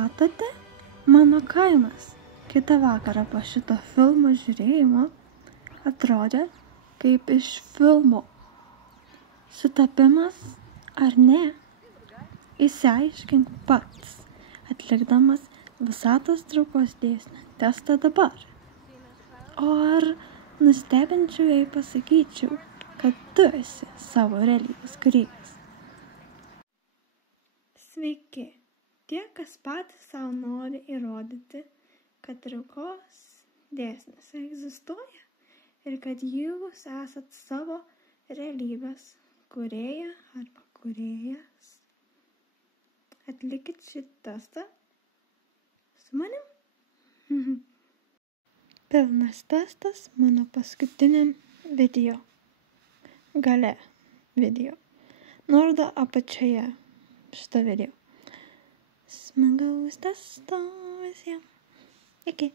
Matote, mano kaimas kitą vakarą po šito filmo žiūrėjimo atrodė kaip iš filmo. Sutapimas ar ne? Išsiaiškink pats, atlikdamas visatos traukos dėsnio testą dabar. O ar nustebinčiau, jei pasakyčiau, kad tu esi savo realybės kūrėjas? Sveiki, tie, kas patys savo nori įrodyti, kad traukos dėsnis egzistuoja ir kad jūs esat savo realybės kūrėja arba kūrėjas. Atlikit šį testą su manim. Pilnas testas mano paskutiniam video. Gale video. Nuoroda apačioje šito video. Smagaus testo visiems. Iki.